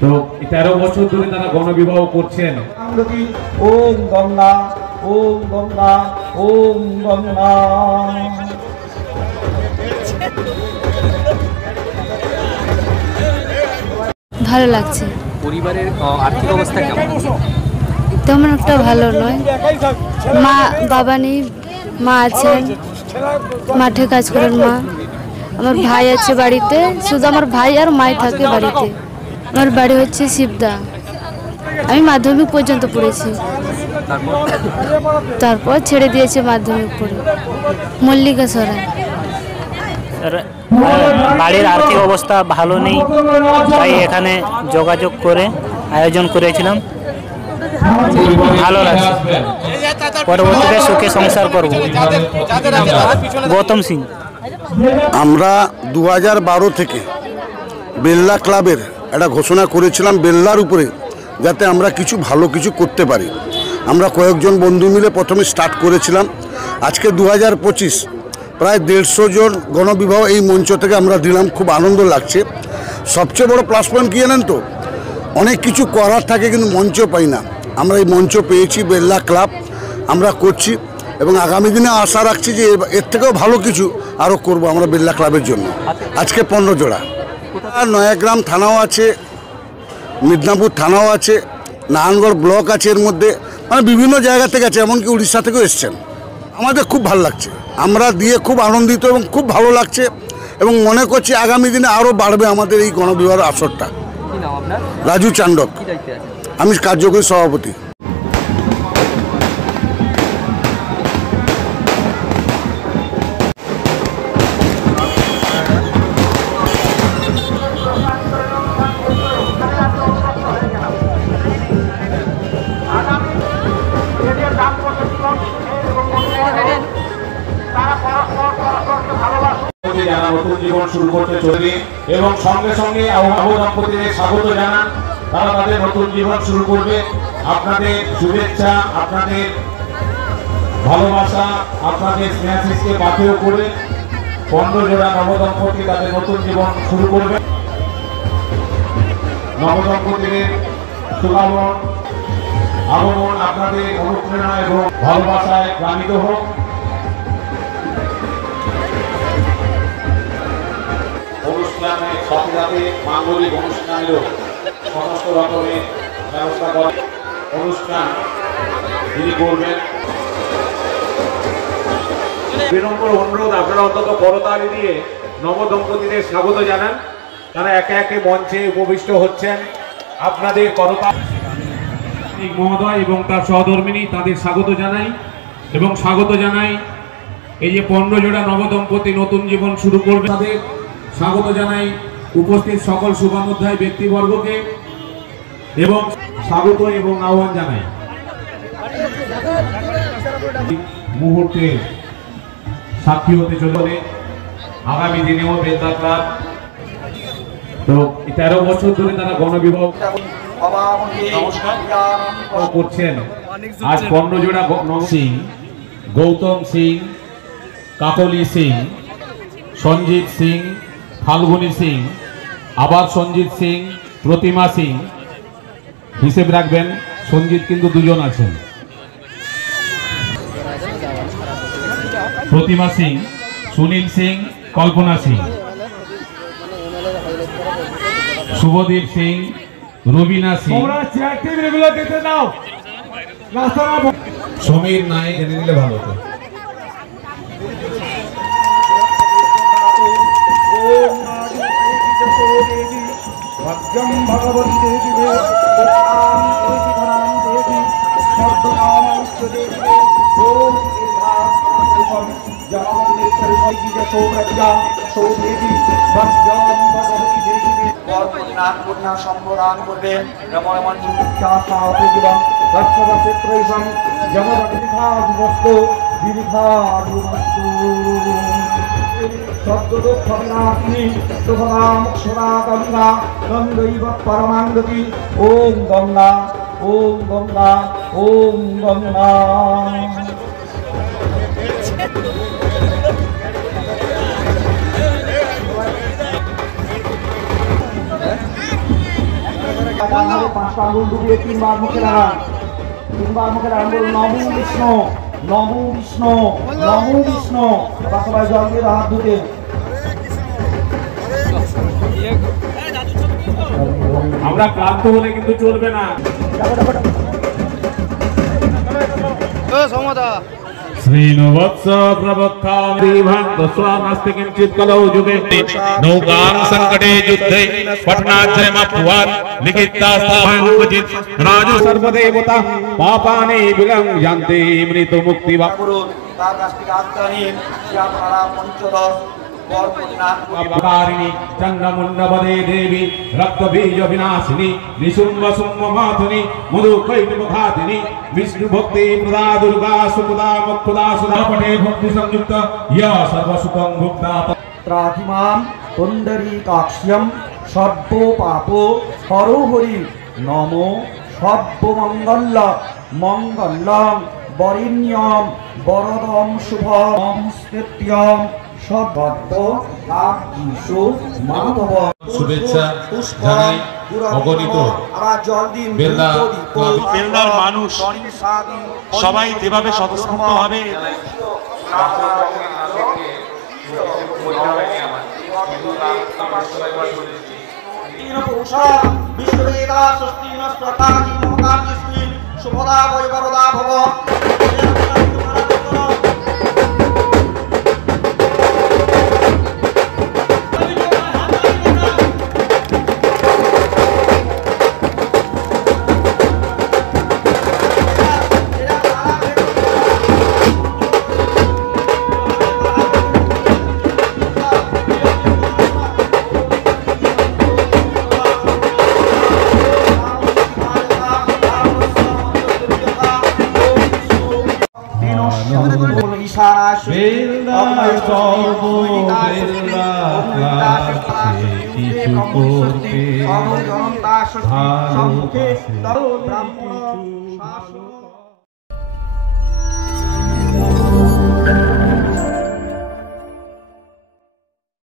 তো 13 বছর ধরে তারা গণবিবাহ করছেন। ওম গঙ্গা ওম গঙ্গা ওম গঙ্গা। ভালো লাগছে। পরিবারের আর্থিক অবস্থা কেমন? তেমন একটা ভালো নয়। মা বাবা নেই, মা আছেন, মাঠে কাজ করেন মা। আমার ভাই আছে বাড়িতে, শুধু আমার ভাই আর মাই থাকে বাড়িতে। আমার বাড়ি হচ্ছে শিবদা। আমি মাধ্যমিক পর্যন্ত পড়েছি, তারপর ছেড়ে দিয়েছে মাধ্যমিক পড়ে। মল্লিকা সরাই। বাড়ির আর্থিক অবস্থা ভালো নেই, তাই এখানে যোগাযোগ করে আয়োজন করেছিলাম। ভালো লাগছে, পরবর্তীতে সুখে সংসার করব। গৌতম সিং। আমরা 2012 থেকে বেল্লা ক্লাবের একটা ঘোষণা করেছিলাম বেল্লার উপরে, যাতে আমরা কিছু ভালো কিছু করতে পারি। আমরা কয়েকজন বন্ধু মিলে প্রথমে স্টার্ট করেছিলাম। আজকে 2025 প্রায় 150 জন গণবিবাহ এই মঞ্চ থেকে আমরা দিলাম। খুব আনন্দ লাগছে। সবচেয়ে বড় প্লাস পয়েন্ট কী জানেন তো, অনেক কিছু করার থাকে কিন্তু মঞ্চ পাই না। আমরা এই মঞ্চ পেয়েছি, বেল্লা ক্লাব আমরা করছি এবং আগামী দিনে আশা রাখছি যে এর থেকেও ভালো কিছু আরও করব আমরা বেল্লা ক্লাবের জন্য। আজকে 15 জোড়া। আর নয়াগ্রাম থানাও আছে, মিদনাপুর থানাও আছে, নারায়ণগড় ব্লক আছে, এর মধ্যে মানে বিভিন্ন জায়গা থেকে আছে, এমনকি উড়িষ্যা থেকেও এসছেন। আমাদের খুব ভালো লাগছে, আমরা দিয়ে খুব আনন্দিত এবং খুব ভালো লাগছে এবং মনে করছি আগামী দিনে আরও বাড়বে আমাদের এই গণবিবাহের আসরটা। রাজু চাণ্ডক, আমি কার্যকরী সভাপতি। যারা নতুন জীবন শুরু করতে চলবে এবং সঙ্গে সঙ্গে দম্পতিদের স্বাগত জানান। তারা তাদের নতুন জীবন শুরু করবে। আপনাদের শুভেচ্ছা, আপনাদের ভালোবাসা, আপনাদের স্নেহাশিসকে পাথেয় করে 15 জোড়া নবদম্পতি তাদের নতুন জীবন শুরু করবে। নবদম্পতিদের শুভাগমন আগমন আপনাদের অনুপ্রেরণা এবং ভালোবাসায় প্রাণিত হোক। অনুষ্ঠানে সাথে সাথে মাঙ্গলিক অনুষ্ঠানেরও সমস্ত রকমের ব্যবস্থা করে অনুষ্ঠান যিনি করবেন। বিনম্র অনুরোধ, আপনারা অন্তত করতালি দিয়ে নবদম্পতিদের স্বাগত জানান। তারা একে একে মঞ্চে উপবিষ্ট হচ্ছেন। আপনাদের করতালি মহোদয় এবং তার সহধর্মিনী তাদের স্বাগত জানাই এবং স্বাগত জানাই এই যে 15 জোড়া নবদম্পতি নতুন জীবন শুরু করবে, তাদের স্বাগত জানাই উপস্থিত সকল শুভানুধ্যায়ী ব্যক্তিবর্গকে এবং স্বাগত এবং আহ্বান জানাই। মুহূর্তে সাক্ষী হতে চলে আগামী দিনেও বেল্লা ক্লাব। তো 13 বছর ধরে তারা গণবিবাহ করছেন। আজ 15 জোড়া সিং, গৌতম সিং, কাকলি সিং, সঞ্জিত সিং, ফাল্গুনী সিং, আবার সঞ্জিত সিং, প্রতিমা সিং। হিসেব রাখবেন, সঞ্জিত কিন্তু 2 জন আছেন। প্রতিমা সিং, সুনীল সিং, কল্পনা সিং, শুভদীপ সিং, রবিনা সিং, সমীর নায়ক জেনে নিলে ভালো হতো। ভগবতী দেবী সম্প্রদান করবে রময়মান চিকিৎসা সাহায্য জীবন দর্শকক্ষেত্রৈষম জগদ্বিধাবস্তু বিবিধাবস্তু শব্দদুঃখবিনাশিনী শুভদামক্ষরা গঙ্গা গঙ্গৈব পরমাঙ্গতি। ওম গঙ্গা ওম গঙ্গা ওম গঙ্গা। ডানহাতে 5টা আঙ্গুল ডুবিয়ে 3বার মুখে লাগান। 3বার মুখে লাগান, বলুন নমো বিষ্ণু, নমো বিষ্ণু, নমো বিষ্ণু। আবার সবাই জল দিয়ে হাত ধুতে। আমরা ক্লান্ত হলে কিন্তু চলবে না। শ্রীনবৎস প্রবক্ষাম দীভান্ত স্বামস্তি কিঞ্চিৎ কলৌ যুগে নৌকাং সংকটে যুদ্ধে পঠনাশ্রয়মপুয়ান লিখিতাস্তাভাং ক্বচিৎ রাজু সর্বদেবতা পাপানি বিলং যান্তি মৃত মুক্তি বা করুন, তার কাছ থেকে আজ্ঞা নিন যে আপনারা পঞ্চদশ বর পরিণাম কারিণী চন্দ্রমুন্ডবদে দেবী রক্তবীজ বিনাশিনী নিশুম্ভ শুম্ভ মাথুনি মধুকৈটমঘাতিনী বিষ্ণু ভক্তি প্রদা দুর্গা সুপদা মুক্তদা সুধা পটে ভক্তি সংযুক্ত ইয়া সর্বসুখং ভুক্তা ত্রাহিমাম পুণ্ডরীকাক্ষ্যম সর্ব পাপ হরো হরি নমো সর্বমঙ্গল মঙ্গলং বরিণ্যম বরদম শুভম স্তৃত্যম সর্বত্র আবিষু মাধব। শুভেচ্ছা জানাই অগণিত বেলদার মানুষ সবাই যেভাবে স্বতঃস্ফূর্তভাবে শুভদা বৈবরদা ভব। ব্রাহ্মণ